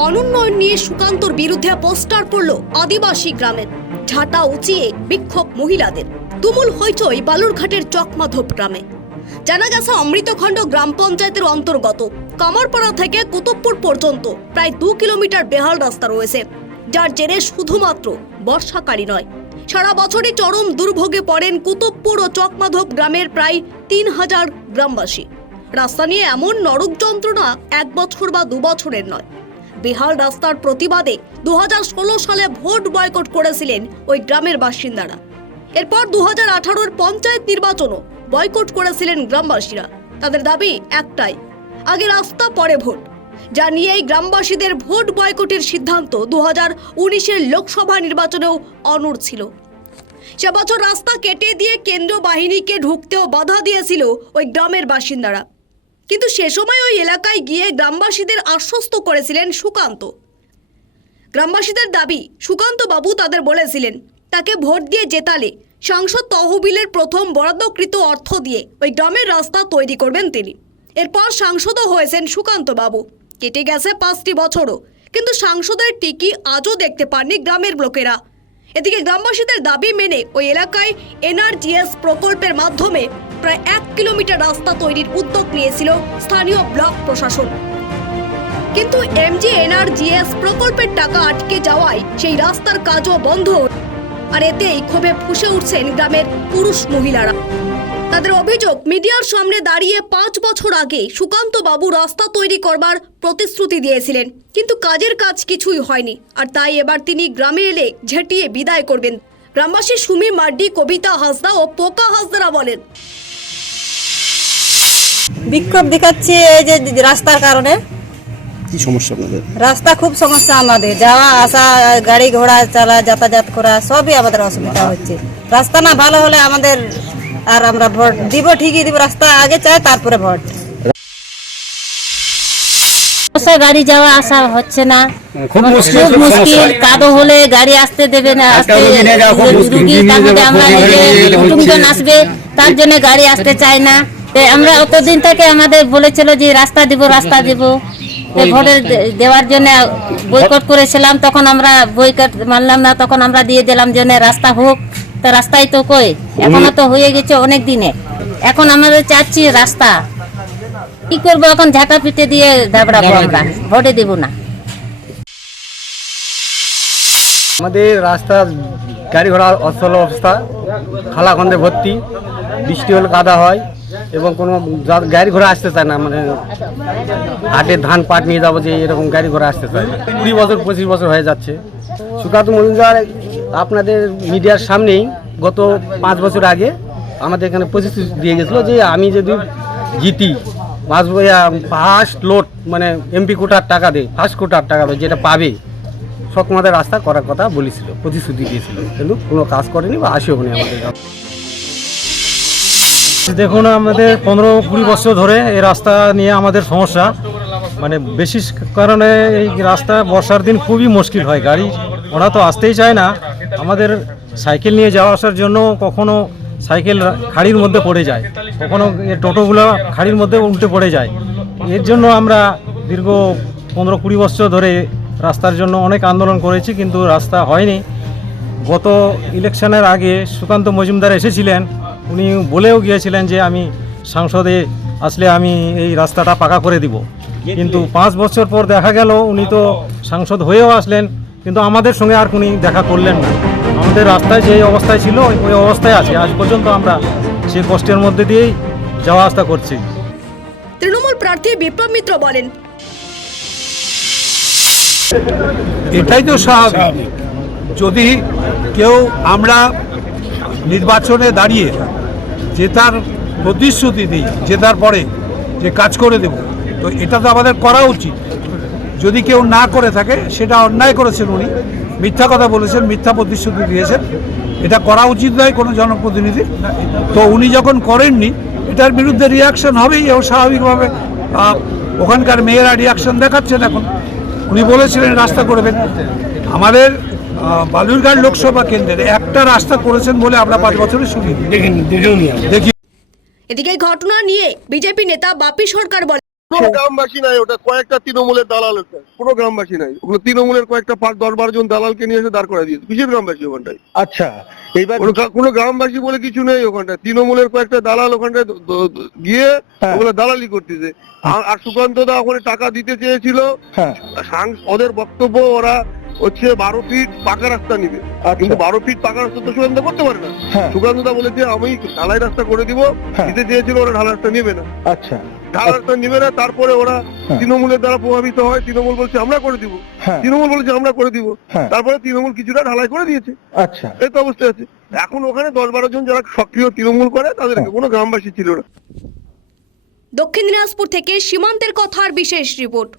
অনুন্নয়ন নিয়ে সুকান্তর বিরুদ্ধে পোস্টার পড়ল আদিবাসী গ্রামে। ঝাঁটা উঁচিয়ে বিক্ষোভ মহিলাদের। তুমুল হইচই বালুরঘাটের চকমাধব গ্রামে। জানা গেছে অমৃতখণ্ড গ্রাম পঞ্চায়েতের অন্তর্গত কামারপাড়া থেকে কুতুবপুর পর্যন্ত প্রায় 2 কিলোমিটার বেহাল রাস্তা রয়েছে, যার জেরে শুধুমাত্র বর্ষাকালই নয়, সারা বছরই চরম দুর্ভোগে পড়েন কুতুবপুর ও চকমাধব গ্রামের প্রায় 3000 গ্রামবাসী। রাস্তা নিয়ে এমন নরক যন্ত্রণা 1 বছর বা 2 বছরের নয়। বেহাল রাস্তার প্রতিবাদে 2016 সালে ভোট বয়কট করেছিলেন ওই গ্রামের বাসিন্দারা। এরপর 2018-এর পঞ্চায়েত নির্বাচনও বয়কট করেছিলেন গ্রামবাসীরা। তাদের দাবি একটাই, আগে রাস্তা পরে ভোট, যা নিয়েই গ্রামবাসীদের ভোট বয়কটের সিদ্ধান্ত 2019-এর লোকসভা নির্বাচনেও অনড় ছিল। সে বছর রাস্তা কেটে দিয়ে কেন্দ্রীয় বাহিনীকে ঢুকতেও বাধা দিয়েছিল ওই গ্রামের বাসিন্দারা। কিন্তু সে সময় ওই এলাকায় গিয়ে গ্রামবাসীদের আশ্বস্ত করেছিলেন সুকান্ত। গ্রামবাসীদের দাবি, সুকান্ত বাবু তাদের বলেছিলেন তাকে ভোট দিয়ে জেতালে সাংসদ তহবিলের প্রথম বরাদ্দকৃত অর্থ দিয়ে ওই গ্রামের রাস্তা তৈরি করবেন তিনি। এরপর সাংসদও হয়েছেন সুকান্ত বাবু। কেটে গেছে 5টি বছরও, কিন্তু সাংসদের টিকি আজও দেখতে পাননি গ্রামের লোকেরা। এদিকে গ্রামবাসীদের দাবি মেনে ওই এলাকায় এনআরজিএস প্রকল্পের মাধ্যমে প্রায় 1 কিলোমিটার রাস্তা তৈরির উদ্যোগ নিয়েছিল স্থানীয় ব্লক প্রশাসন। কিন্তু এনআরজিএস প্রকল্পের টাকা আটকে যাওয়ায় সেই রাস্তার কাজও বন্ধ। আর এতেই ক্ষোভে ফুঁসে উঠছেন গ্রামের পুরুষ মহিলারা। তাদের অভিযোগ, মিডিয়ার সামনে দাঁড়িয়ে 5 বছর আগে সুকান্ত বাবু রাস্তা তৈরি করবার প্রতিশ্রুতি দিয়েছিলেন, কিন্তু কাজের কাজ কিছুই হয়নি। আর তাই এবার তিনি গ্রামে এলে ঝেঁটিয়ে বিদায় করবেন। গ্রামবাসী সুমি মার্ডি, কবিতা হাসদা ও পোকা হাসদারা বলেন, বিক্ষোভ দেখাচ্ছি এই যে রাস্তার কারণে। কি সমস্যা আপনাদের? রাস্তা খুব সমস্যা, আমাদের যাওয়া আসা, গাড়ি ঘোড়া চালা, যাতায়াত করা সবই আমাদের অসুবিধা হচ্ছে। রাস্তা না ভালো হলে আমাদের, আর আমরা ভোট দিব ঠিকই দিব, রাস্তা আগে চাই তারপরে ভোট। গাড়ি যাওয়া আসা হচ্ছে না, খুব মুশকিল। কাদো হলে গাড়ি আসতে দেবে না, রুগী আমরা কুটুমজন আসবে, তার জন্য গাড়ি আসতে চাই না। আমরা অতদিন থেকে আমাদের বলেছিল যে রাস্তা দিব রাস্তা দিব, ভোটে দেওয়ার জন্য বয়কট করেছিলাম। তখন আমরা বয়কট মানলাম না, তখন আমরা দিয়ে দিলাম জন্য রাস্তা হোক। তো রাস্তাই তো কই, এখনো তো হয়ে গেছে অনেক দিনে। এখন আমাদের চাচ্ছি রাস্তা। কি করবো এখন, ঝাঁটা পিটে দিয়ে দাবড়াবো, আমরা ভোটে দেব না। আমাদের রাস্তা গাড়ি ঘোড়া অচল অবস্থা, খালাখন্দে ভর্তি, বৃষ্টি হলে কাদা হয় এবং কোনো গাড়ি ঘোড়া আসতে চায় না। মানে হাটে ধান পাট নিয়ে যাবো, যে এরকম গাড়ি ঘোড়া আসতে চায় না। 20 বছর 25 বছর হয়ে যাচ্ছে। সুকান্ত মজুমদার আপনাদের মিডিয়ার সামনেই গত 5 বছর আগে আমাদের এখানে প্রতিশ্রুতি দিয়ে গেছিলো যে আমি যদি জিতি ফার্স্ট লোড মানে এমপি কোটার টাকা দেয়, ফার্স্ট কোটার টাকা দেয়, যেটা পাবে সকমাদের রাস্তা করার কথা বলেছিল, প্রতিশ্রুতি দিয়েছিল, কিন্তু কোনো কাজ করেনি বা আসেও নি আমাদের। দেখুন, আমাদের 15-20 বছর ধরে এই রাস্তা নিয়ে আমাদের সমস্যা। মানে বেশি কারণে এই রাস্তা বর্ষার দিন খুবই মুশকিল হয়, গাড়ি ওরা তো আসতেই চায় না। আমাদের সাইকেল নিয়ে যাওয়া আসার জন্য কখনো সাইকেল খাড়ির মধ্যে পড়ে যায়, কখনো টোটোগুলো খাড়ির মধ্যে উল্টে পড়ে যায়। এর জন্য আমরা দীর্ঘ 15-20 বছর ধরে রাস্তার জন্য অনেক আন্দোলন করেছি, কিন্তু রাস্তা হয়নি। গত ইলেকশনের আগে সুকান্ত মজুমদার এসেছিলেন, উনি বলেও গিয়েছিলেন যে আমি সংসদে আসলে আমি এই রাস্তাটা পাকা করে দিব। কিন্তু 5 বছর পর দেখা গেল উনি তো সাংসদ হয়েও আসলেন, কিন্তু আমাদের সঙ্গে আর কোনো দেখা করলেন না। আমাদের রাস্তায় যে অবস্থায় ছিল ওই অবস্থায় আছে আজ পর্যন্ত। আমরা সে কষ্টের মধ্যে দিয়েই যাওয়া আসা করছি। তৃণমূল প্রার্থী বিপ্লব মিত্র বলেন, এটাই তো স্বাভাবিক। যদি কেউ আমরা নির্বাচনে দাঁড়িয়ে জেতার প্রতিশ্রুতি দিই, জেতার পরে যে কাজ করে দেব, তো এটা তো আমাদের করা উচিত। যদি কেউ না করে থাকে, সেটা অন্যায় করেছেন উনি, মিথ্যা কথা বলেছেন, মিথ্যা প্রতিশ্রুতি দিয়েছেন, এটা করা উচিত নয় কোনো জনপ্রতিনিধি। তো উনি যখন করেননি, এটার বিরুদ্ধে রিয়াকশন হবেই, এবং স্বাভাবিকভাবে ওখানকার মেয়েরা রিয়াকশন দেখাচ্ছেন। এখন উনি বলেছিলেন রাস্তা করবেন। আমাদের বালুরঘাট লোকসভা কেন্দ্রের একটা রাস্তা করেছেন বলে আমরা 5 বছরে শুনি দেখি। এদিকে ঘটনা নিয়ে বিজেপি নেতা বাপি সরকার বলেন, কোনো গ্রামবাসী নাই, ওটা কয়েকটা তৃণমূলের দালাল, ওটা কোনো গ্রামবাসী নাই, ওগুলো তৃণমূলের কয়েকটা 10-12 জন দালালকে নিয়ে এসে দাঁড় করা দিয়েছে। কিসের গ্রামবাসী ওখানটায়? আচ্ছা, এইবার কোনো গ্রামবাসী বলে কিছু নেই ওখানটায়, তৃণমূলের কয়েকটা দালাল ওখানটায় গিয়ে হ্যাঁ। ওগুলো দালালি করতেছে। আর সুকান্ত দা ওখানে টাকা দিতে চেয়েছিল, হ্যাঁ ওদের বক্তব্য ওরা হচ্ছে 12 ফিট পাকা রাস্তা নিবে, কিন্তু 12 ফিট পাকা রাস্তা তো সুকান্ত করতে পারে না। হ্যাঁ। সুকান্ত দা বলেছে আমি ঢালাই রাস্তা করে দিব, হ্যাঁ। দিতে চেয়েছিল, ওরা ঢালাই রাস্তা নেবে না, আচ্ছা ঢালাই রাস্তা নেবে না। তারপরে ওরা হ্যাঁ। তৃণমূলের দ্বারা প্রভাবিত হয়, তৃণমূল বলছে আমরা করে দিব, হ্যাঁ তৃণমূল বলেছে আমরা করে দিব, হ্যাঁ। তারপরে তৃণমূল কিছুটা ঢালাই করে দিয়েছে, আচ্ছা এই তো অবস্থা আছে। এখন ওখানে 10-12 জন যারা সক্রিয় তৃণমূল করে তাদেরকে কোনো গ্রামবাসী ছিল না। দক্ষিণ দিনাজপুর থেকে সীমান্তের কথার বিশেষ রিপোর্ট।